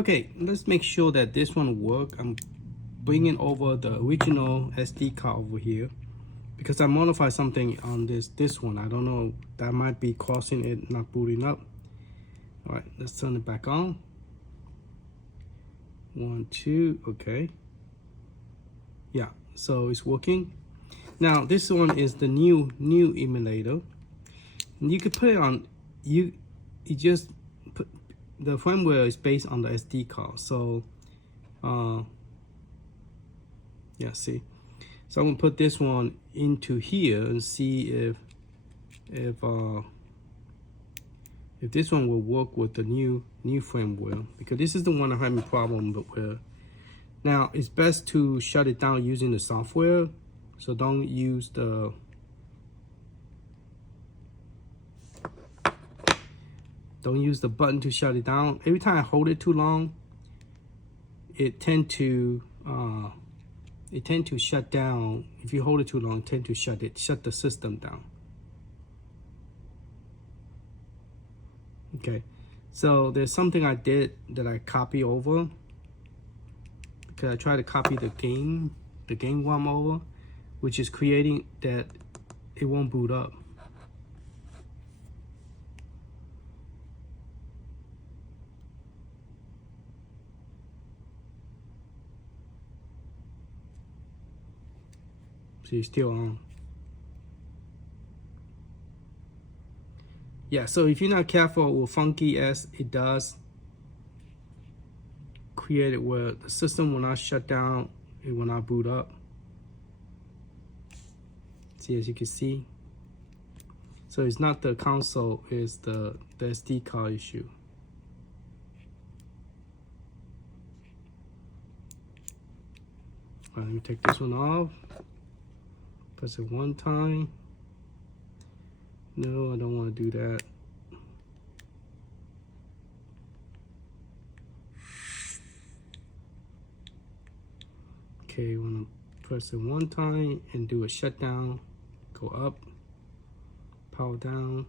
Okay, let's make sure that this one work. I'm bringing over the original SD card over here because I modified something on this one. I don't know, that might be causing it not booting up. All right, let's turn it back on. 1, 2, okay. Yeah, so it's working. Now this one is the new emulator. And you could put it on, you just put, the firmware is based on the SD card. So yeah, see. So I'm gonna put this one into here and see if this one will work with the new firmware, because this is the one I'm having a problem with. Now it's best to shut it down using the software, so don't use the button to shut it down. Every time I hold it too long, it tend to shut down. If you hold it too long, it tend to shut the system down. Okay, so there's something I did that I copy over, because I try to copy the game ROM over, which is creating that it won't boot up. So it's still on. Yeah, so if you're not careful with Funky S, it does create it where the system will not shut down, it will not boot up. See, as you can see. So it's not the console, it's the SD card issue. All right, let me take this one off. Press it one time. No, I don't want to do that. Okay, I want to press it one time and do a shutdown. Go up, power down.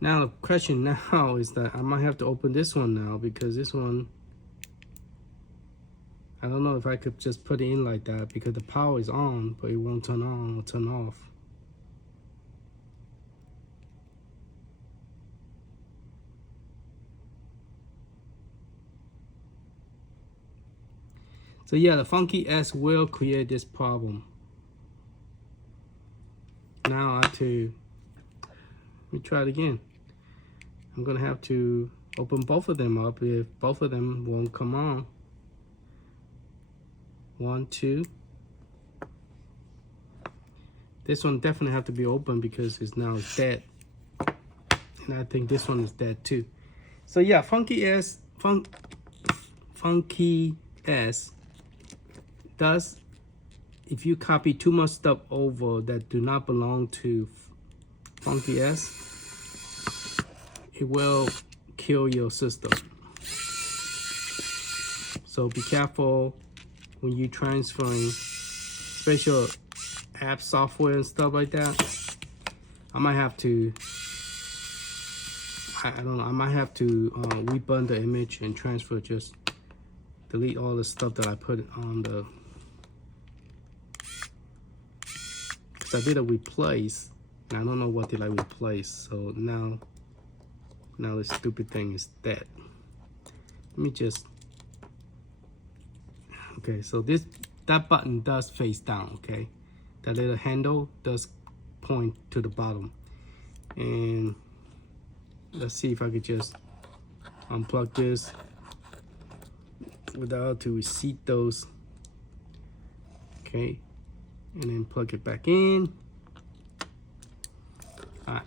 Now the question now is that I might have to open this one now, because this one, I don't know if I could just put it in like that, because the power is on, but it won't turn on or turn off. So yeah, the Funky S will create this problem. Now I have to, let me try it again. I'm gonna have to open both of them up if both of them won't come on. 1, 2. This one definitely have to be open because it's now dead. And I think this one is dead too. So yeah, Funky S does, if you copy too much stuff over that do not belong to Funky S, it will kill your system. So be careful when you transferring special app software and stuff like that. I might have to, I don't know, I might have to reburn the image and transfer, just delete all the stuff that I put on the, because I did a replace, and I don't know what did I replace, so now this stupid thing is dead. Let me just, okay, so that button does face down, okay? That little handle does point to the bottom. And let's see if I could just unplug this without to reset those. Okay, and then plug it back in. All right,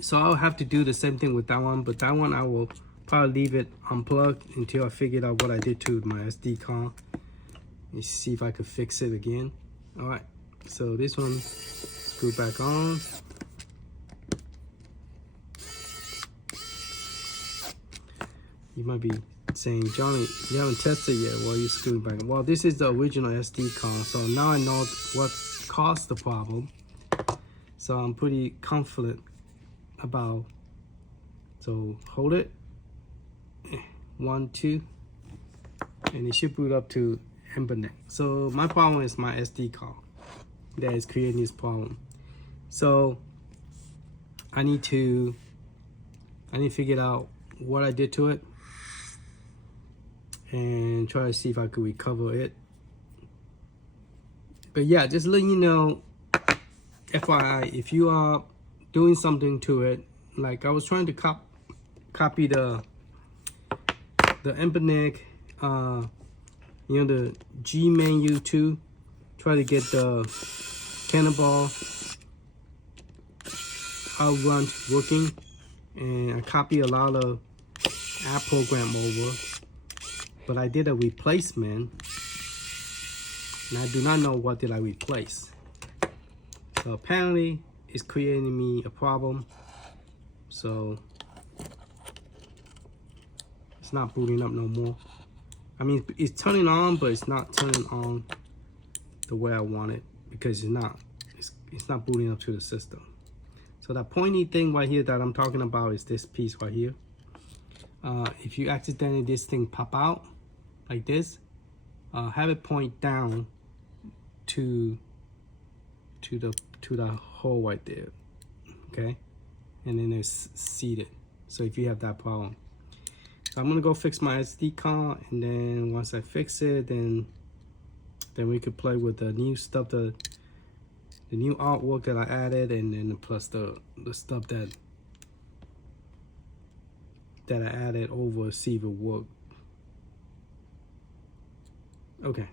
so I'll have to do the same thing with that one, but that one I will probably leave it unplugged until I figured out what I did to my SD card. Let's see if I could fix it again. All right, so this one, screw back on. You might be saying, Johnny, you haven't tested yet. Well, you screw back. Well, this is the original SD card, so now I know what caused the problem. So I'm pretty confident about, so hold it, 1, 2, and it should boot up to Anbernic. So my problem is my SD card that is creating this problem. So I need to figure out what I did to it and try to see if I could recover it. But yeah, just letting you know, FYI, if you are doing something to it, like I was trying to copy the Anbernic, you know, the G menu to try to get the Cannonball outrun working, and I copy a lot of app program over, but I did a replacement, and I do not know what did I replace. So apparently it's creating me a problem. So it's not booting up no more. I mean, it's turning on, but it's not turning on the way I want it, because it's not booting up to the system. So that pointy thing right here that I'm talking about is this piece right here. If you accidentally this thing pop out like this, have it point down to the hole right there, okay? And then it's seated. So if you have that problem, so I'm gonna go fix my SD card, and then once I fix it, then we could play with the new stuff, the new artwork that I added, and then plus the stuff that I added over, see if it work. Okay.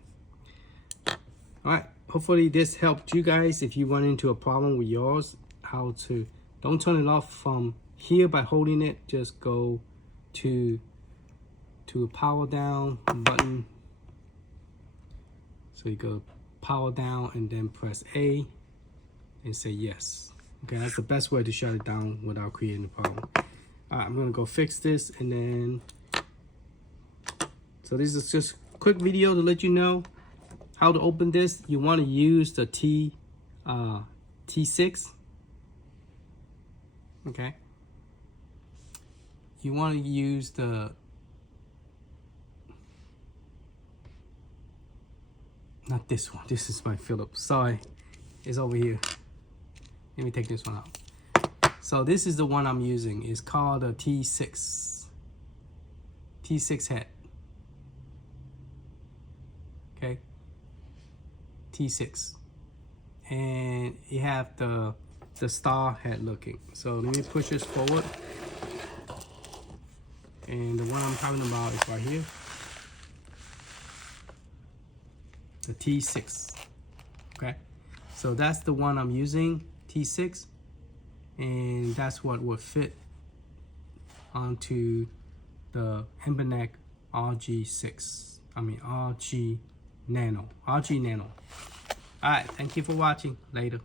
All right. Hopefully this helped you guys. If you run into a problem with yours, how to, don't turn it off from here by holding it. Just go to a power down button. So you go power down and then press A and say yes. Okay, that's the best way to shut it down without creating a problem. All right, I'm gonna go fix this, and then, so this is just a quick video to let you know how to open this. You want to use the T6. Okay. You want to use not this one. This is my Philips. Sorry, it's over here. Let me take this one out. So this is the one I'm using. It's called a T6 head. Okay. T6, and you have the star head looking. So let me push this forward, and the one I'm talking about is right here, the T6. Okay, so that's the one I'm using, T6, and that's what would fit onto the Anbernic RG Nano. All right, thank you for watching. Later.